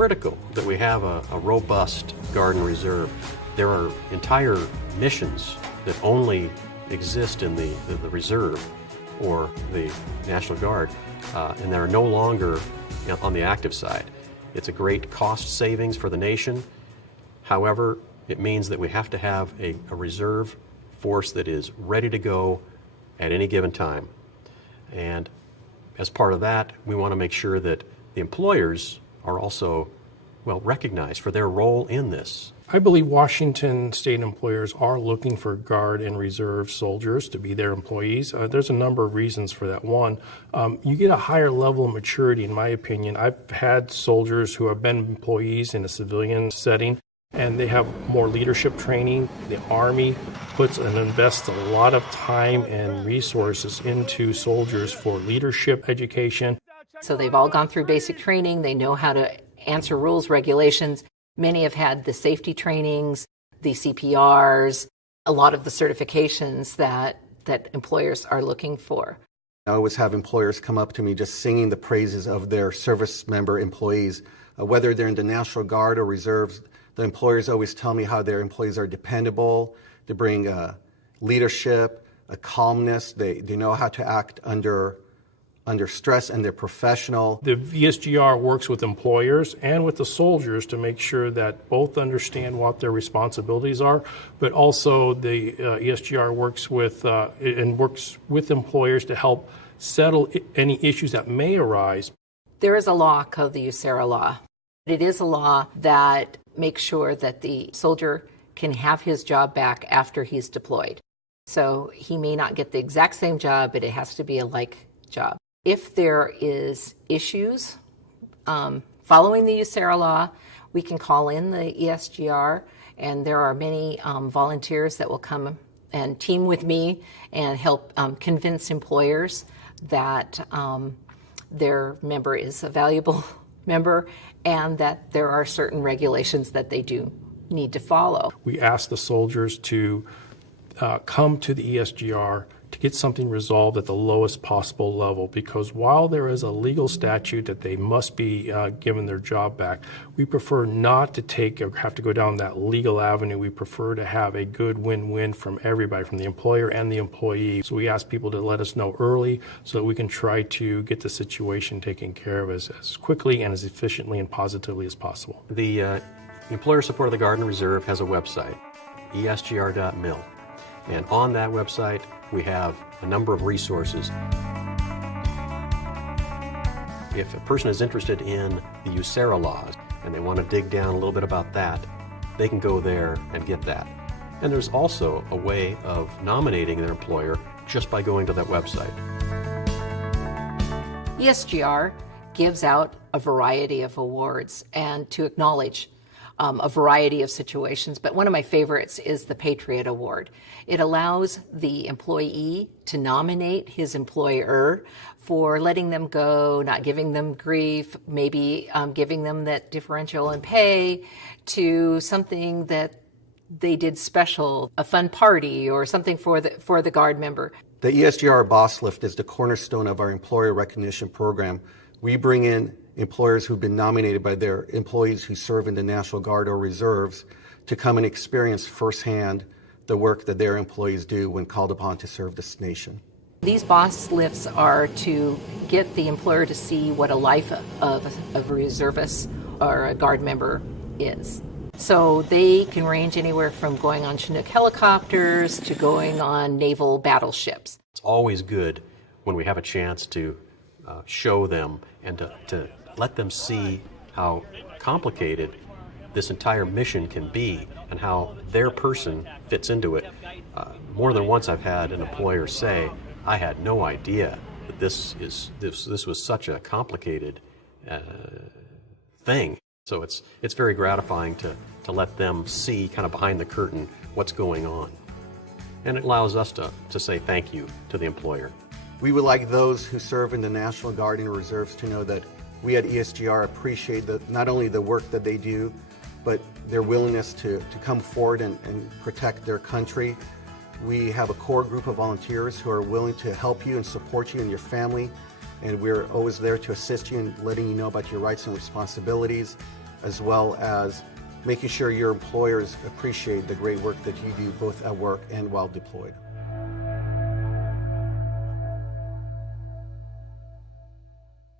critical that we have a robust Guard and Reserve. There are entire missions that only exist in the Reserve or the National Guard, and they're no longer on the active side. It's a great cost savings for the nation. However, it means that we have to have a reserve force that is ready to go at any given time. And as part of that, we want to make sure that the employers are also, well, recognized for their role in this. I believe Washington state employers are looking for Guard and Reserve soldiers to be their employees. There's a number of reasons for that. One, you get a higher level of maturity, in my opinion. I've had soldiers who have been employees in a civilian setting, and they have more leadership training. The Army puts and invests a lot of time and resources into soldiers for leadership education. So they've all gone through basic training. They know how to answer rules, regulations. Many have had the safety trainings, the CPRs, a lot of the certifications that employers are looking for. I always have employers come up to me just singing the praises of their service member employees. Whether they're in the National Guard or Reserves, the employers always tell me how their employees are dependable. They bring leadership, a calmness. They know how to act under stress, and they're professional. The ESGR works with employers and with the soldiers to make sure that both understand what their responsibilities are, but also the ESGR works with employers to help settle any issues that may arise. There is a law called the USERRA law. It is a law that makes sure that the soldier can have his job back after he's deployed. So he may not get the exact same job, but it has to be a like job. If there is issues following the USERRA law, we can call in the ESGR, and there are many volunteers that will come and team with me and help convince employers that their member is a valuable member and that there are certain regulations that they do need to follow. We ask the soldiers to come to the ESGR to get something resolved at the lowest possible level, because while there is a legal statute that they must be given their job back, we prefer not to take or have to go down that legal avenue. We prefer to have a good win-win from everybody, from the employer and the employee. So we ask people to let us know early so that we can try to get the situation taken care of as quickly and as efficiently and positively as possible. The Employer Support of the Guard and Reserve has a website, esgr.mil. And on that website, we have a number of resources. If a person is interested in the USERRA laws and they want to dig down a little bit about that, they can go there and get that. And there's also a way of nominating their employer just by going to that website. ESGR gives out a variety of awards and to acknowledge a variety of situations, but one of my favorites is the Patriot Award. It allows the employee to nominate his employer for letting them go, not giving them grief, maybe giving them that differential in pay, to something that they did special, a fun party or something for the Guard member. The ESGR Boss Lift is the cornerstone of our employer recognition program. We bring in employers who've been nominated by their employees who serve in the National Guard or Reserves to come and experience firsthand the work that their employees do when called upon to serve this nation. These boss lifts are to get the employer to see what a life of a reservist or a Guard member is. So they can range anywhere from going on Chinook helicopters to going on naval battleships. It's always good when we have a chance to show them and to let them see how complicated this entire mission can be and how their person fits into it. More than once I've had an employer say, I had no idea that this was such a complicated thing. So it's very gratifying to let them see kind of behind the curtain what's going on. And it allows us to say thank you to the employer. We would like those who serve in the National Guard and Reserves to know that we at ESGR appreciate not only the work that they do, but their willingness to come forward and protect their country. We have a core group of volunteers who are willing to help you and support you and your family, and we're always there to assist you in letting you know about your rights and responsibilities. as well as making sure your employers appreciate the great work that you do both at work and while deployed.